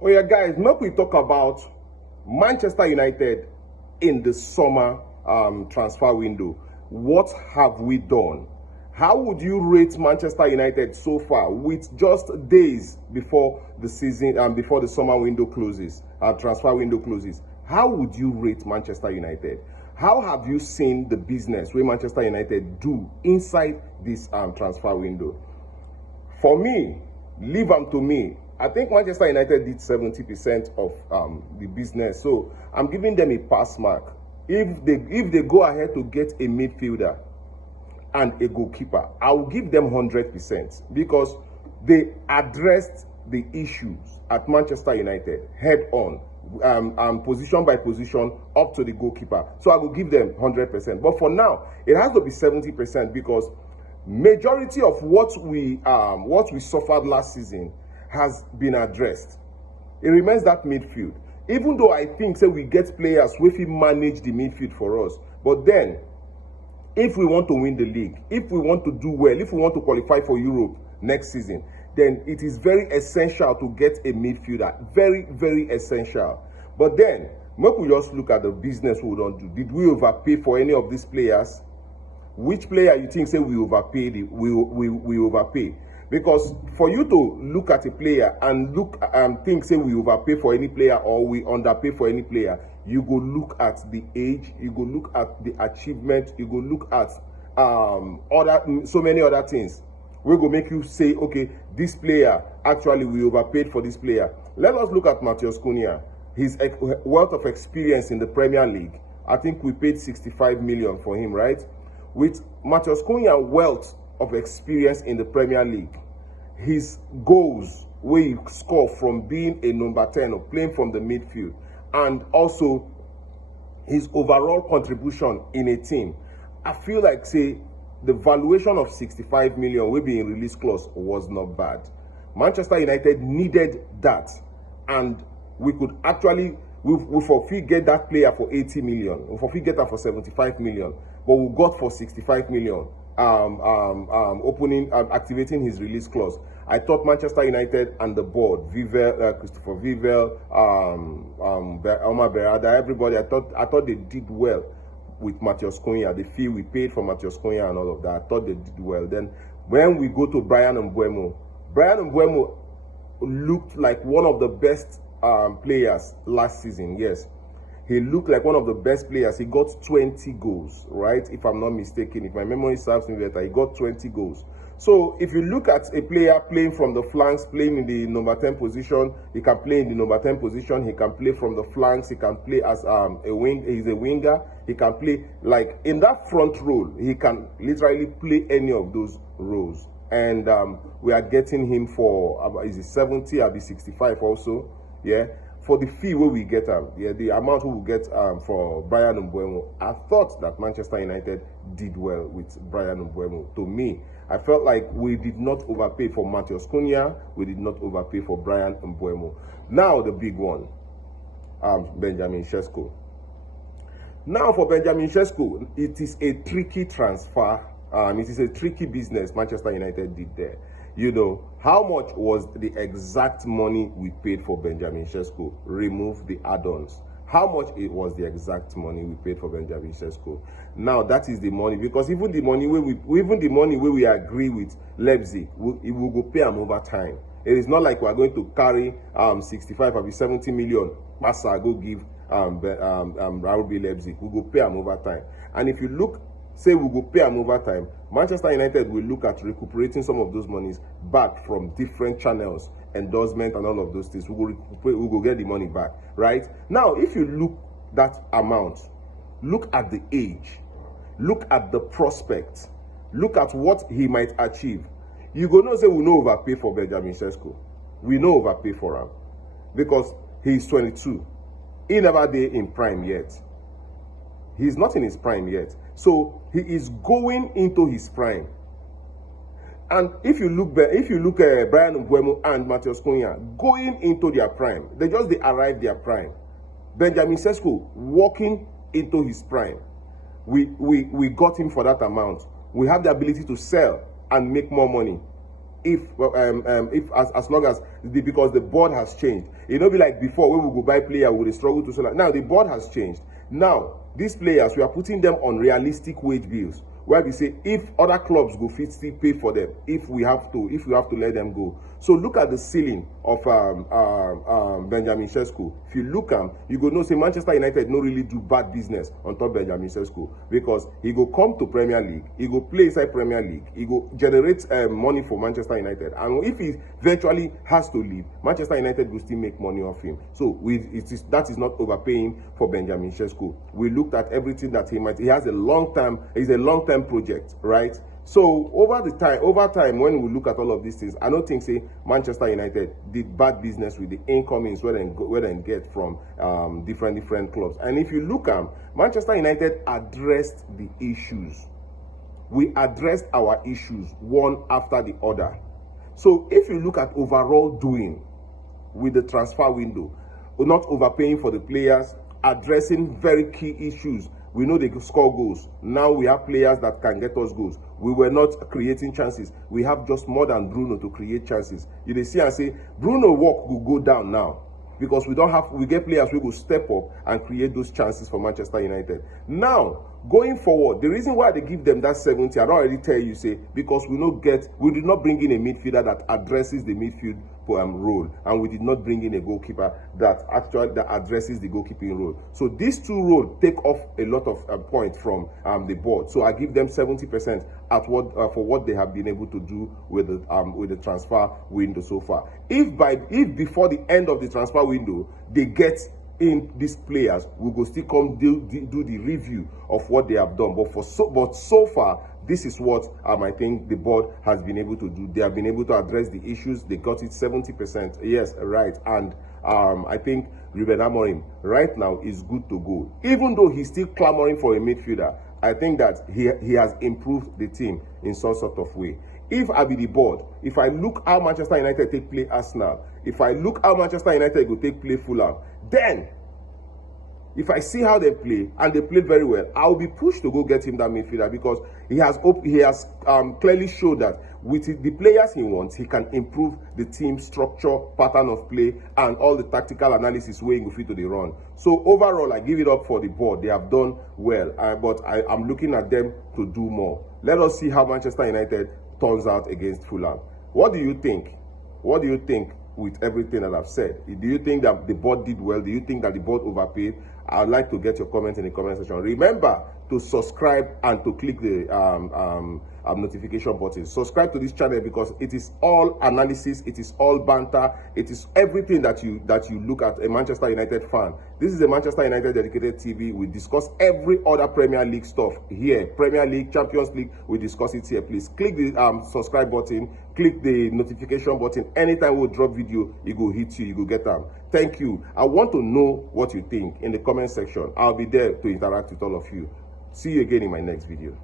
Oh yeah, guys, make we talk about Manchester United in the summer transfer window. What have we done? How would you rate Manchester United so far with just days before the season and before the summer window closes, transfer window closes? How would you rate Manchester United? How have you seen the business where Manchester United do inside this transfer window? For me, leave them to me. I think Manchester United did 70% of the business, so I'm giving them a pass mark. If they go ahead to get a midfielder and a goalkeeper, I will give them 100% because they addressed the issues at Manchester United head on, position by position up to the goalkeeper. So I will give them 100%. But for now, it has to be 70% because majority of what we suffered last season has been addressed. It remains that midfield. Even though I think we get players who manage the midfield for us, but then if we want to win the league, if we want to do well, if we want to qualify for Europe next season, then it is very essential to get a midfielder. Very, very essential. But then, make we just look at the business we don't do. Did we overpay for any of these players? Which player you think we overpaid? We overpay? Because for you to look at a player and look and think we overpay for any player or we underpay for any player, you go look at the age, you go look at the achievement, you go look at so many other things. We go make you say, okay, this player actually we overpaid for this player. Let us look at Matheus Cunha. His wealth of experience in the Premier League. I think we paid 65 million for him, right? With Matheus Cunha's wealth of experience in the Premier League, his goals where he score from being a number 10 or playing from the midfield, and also his overall contribution in a team, I feel like the valuation of 65 million will be in release clause was not bad. Manchester United needed that, and we could actually we forfeit get that player for 80 million, we forfeit get that for 75 million, but we got for 65 million activating his release clause. I thought Manchester United and the board, Christopher Vivel, Omar Berada, everybody, I thought they did well with Matheus Cunha. The fee we paid for Matheus Cunha and all of that, I thought they did well. Then when we go to Bryan Mbeumo looked like one of the best players last season. Yes, he looked like one of the best players. He got 20 goals, right? If I'm not mistaken, if my memory serves me better, he got 20 goals. So if you look at a player playing from the flanks, playing in the number 10 position, he can play in the number 10 position, he can play from the flanks, he can play as a wing, he's a winger, he can play like in that front role, he can literally play any of those roles. And we are getting him for, is it 70, I'll be 65 also, yeah? For the fee where we get the amount we will get for Bryan Mbeumo, I thought that Manchester United did well with Bryan Mbeumo. To me, I felt like we did not overpay for Matheus Cunha, we did not overpay for Bryan Mbeumo. Now the big one, Benjamin Sesko. Now for Benjamin Sesko, it is a tricky transfer. It is a tricky business Manchester United did there. You know, how much was the exact money we paid for Benjamin Sesko? Remove the add-ons. How much it was the exact money we paid for Benjamin Sesko? Now that is the money, because even the money where we agree with Leipzig, we will go pay them over time. It is not like we are going to carry 65 or 70 million. Massa go give RB Leipzig. We will go pay them over time. And if you look, say we go pay them over time, Manchester United will look at recuperating some of those monies back from different channels, endorsement and all of those things. We will get the money back, right? Now, if you look that amount, look at the age, look at the prospect, look at what he might achieve. You go not say we no overpay for Benjamin Sesko. We no overpay for him because he is 22. He never did in prime yet. He's not in his prime yet. So he is going into his prime. And if you look at Bryan Mbeumo and Matheus Cunha going into their prime, they arrived their prime. Benjamin Sesko walking into his prime. We got him for that amount. We have the ability to sell and make more money. if as long as because the board has changed. It don't be like before when we go buy player, we would struggle to sell. Now the board has changed. Now these players, we are putting them on realistic wage bills, where we say if other clubs go fit still pay for them, if we have to let them go. So look at the ceiling of Benjamin Sesko. If you look you go know say Manchester United no really do bad business on top Benjamin Sesko, because he go come to Premier League, he go play inside Premier League, he go generate money for Manchester United, and if he eventually has to leave, Manchester United will still make money off him. So that is not overpaying for Benjamin Sesko. We looked at everything that he has a long-term project, right? So over time, when we look at all of these things, I don't think say Manchester United did bad business with the incomings where they get from different clubs. And if you look at Manchester United addressed the issues. We addressed our issues one after the other. So if you look at overall doing with the transfer window, we're not overpaying for the players, addressing very key issues. We know they score goals. Now we have players that can get us goals. We were not creating chances. We have just more than Bruno to create chances. You see and say, Bruno work will go down now, because we get players who will step up and create those chances for Manchester United. Now, going forward, the reason why they give them that 70, I already tell you, say, because we did not bring in a midfielder that addresses the midfield role, and we did not bring in a goalkeeper that addresses the goalkeeping role. So these two roles take off a lot of points from the board. So I give them 70% for what they have been able to do with the transfer window so far. If before the end of the transfer window they get in these players, we will still come do the review of what they have done. But so far, this is what I think the board has been able to do. They have been able to address the issues. They got it 70%. Yes, right. And I think Ruben Amorim right now is good to go. Even though he's still clamoring for a midfielder, I think that he has improved the team in some sort of way. If I be the board, if I look how Manchester United take play Arsenal, if I look how Manchester United go take play Fulham, then if I see how they play, and they played very well, I'll be pushed to go get him that midfielder, because he has clearly showed that with the players he wants, he can improve the team structure, pattern of play, and all the tactical analysis where he go fit to the run. So overall, I give it up for the board. They have done well, but I'm looking at them to do more. Let us see how Manchester United turns out against Fulham. What do you think? What do you think with everything that I've said? Do you think that the board did well? Do you think that the board overpaid? I'd like to get your comments in the comment section. Remember to subscribe and to click the notification button. Subscribe to this channel, because it is all analysis, it is all banter, it is everything that you look at a Manchester United fan. This is a Manchester United dedicated TV. We discuss every other Premier League stuff here. Premier League, Champions League, we discuss it here. Please click the subscribe button, click the notification button. Anytime we drop video, it will hit you, you will get them. Thank you. I want to know what you think in the comment section. I'll be there to interact with all of you. See you again in my next video.